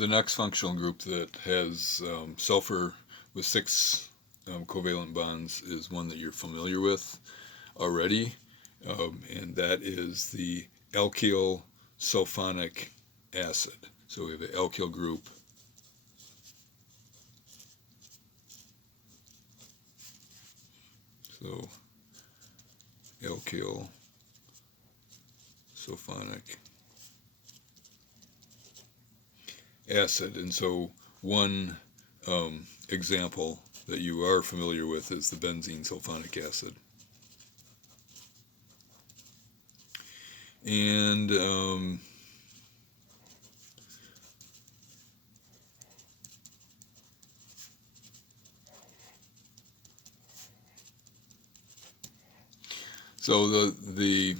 the next functional group that has sulfur with 6 covalent bonds is one that you're familiar with already, and that is the alkyl sulfonic acid. So we have an alkyl group. So alkyl sulfonic acid. And so one example that you are familiar with is the benzene sulfonic acid. And so the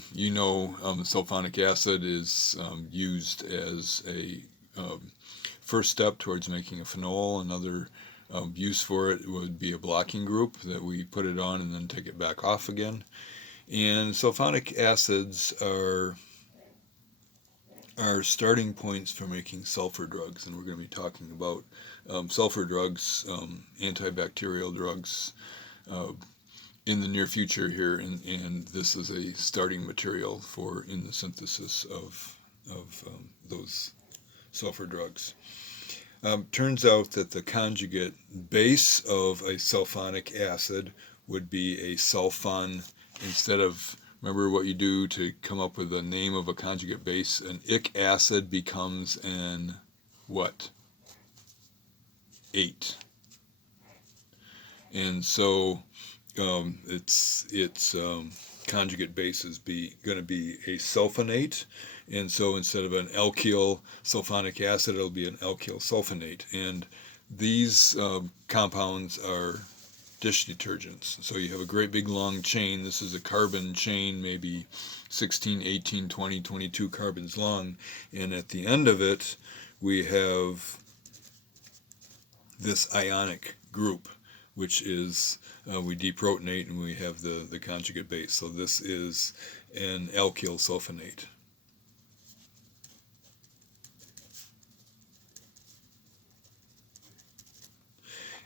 sulfonic acid is used as a first step towards making a phenol. Another use for it would be a blocking group that we put it on and then take it back off again. And sulfonic acids are starting points for making sulfur drugs, and we're going to be talking about sulfur drugs, antibacterial drugs, in the near future here, and this is a starting material for in the synthesis of those sulfur drugs. Turns out that the conjugate base of a sulfonic acid would be a sulfon. Instead of, remember what you do to come up with the name of a conjugate base, an ic acid becomes an what? 8. And so its conjugate base is going to be a sulfonate, and so instead of an alkyl sulfonic acid, it'll be an alkyl sulfonate. And these compounds are dish detergents. So you have a great big long chain. This is a carbon chain, maybe 16, 18, 20, 22 carbons long, and at the end of it we have this ionic group, which is we deprotonate and we have the conjugate base. So this is an alkyl sulfonate.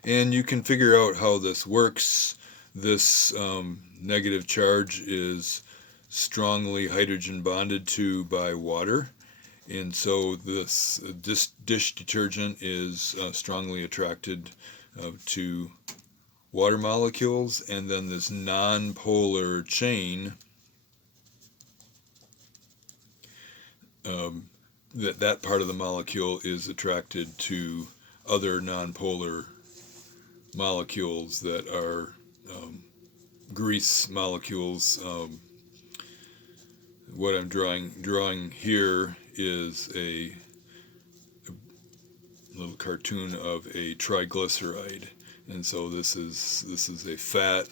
And you can figure out how this works. This negative charge is strongly hydrogen bonded to by water. And so this dish detergent is strongly attracted to water molecules, and then this non-polar chain, that part of the molecule is attracted to other non-polar molecules that are grease molecules. What I'm drawing here is a little cartoon of a triglyceride, and so this is a fat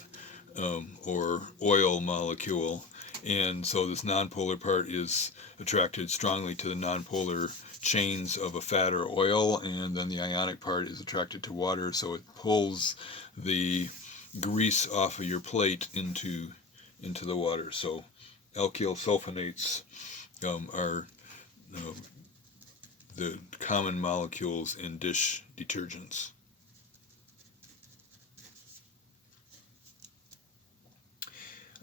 or oil molecule, and so this nonpolar part is attracted strongly to the nonpolar chains of a fat or oil, and then the ionic part is attracted to water, so it pulls the grease off of your plate into the water. So alkyl sulfonates are the common molecules in dish detergents.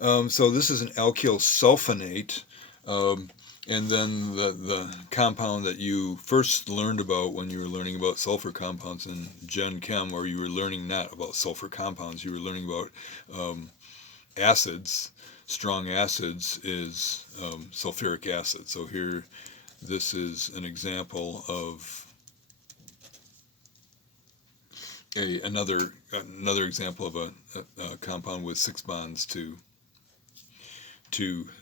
So this is an alkyl sulfonate, and then the compound that you first learned about when you were learning about sulfur compounds in Gen Chem, or you were learning not about sulfur compounds, you were learning about acids, strong acids, is sulfuric acid. So here, this is an example of another example of a compound with 6 bonds to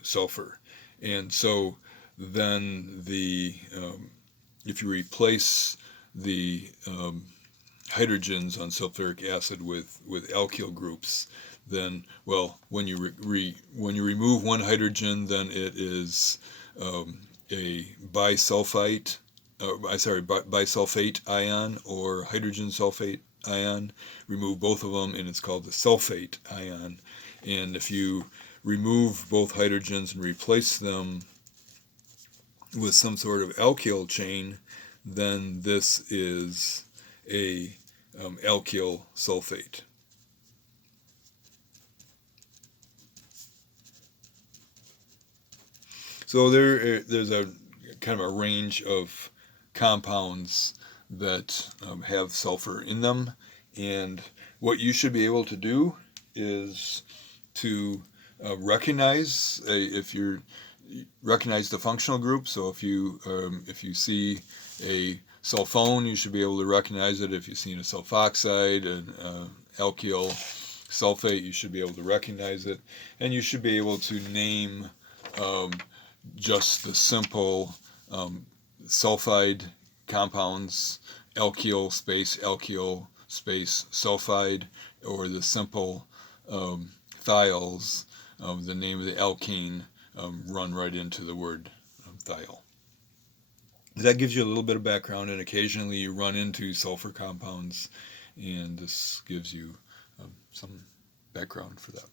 sulfur. And so then if you replace the hydrogens on sulfuric acid with alkyl groups, then, well, when you remove one hydrogen, then it is a bisulfate ion or hydrogen sulfate ion. Remove both of them and it's called the sulfate ion. And if you remove both hydrogens and replace them with some sort of alkyl chain, then this is a alkyl sulfate. So there's a kind of a range of compounds that have sulfur in them, and what you should be able to do is to recognize recognize the functional group. So if you see a sulfone, you should be able to recognize it. If you've seen a sulfoxide, an alkyl sulfate, you should be able to recognize it, and you should be able to name just the simple sulfide compounds, alkyl space sulfide, or the simple thiols, the name of the alkane run right into the word thiol. That gives you a little bit of background, and occasionally you run into sulfur compounds, and this gives you some background for that.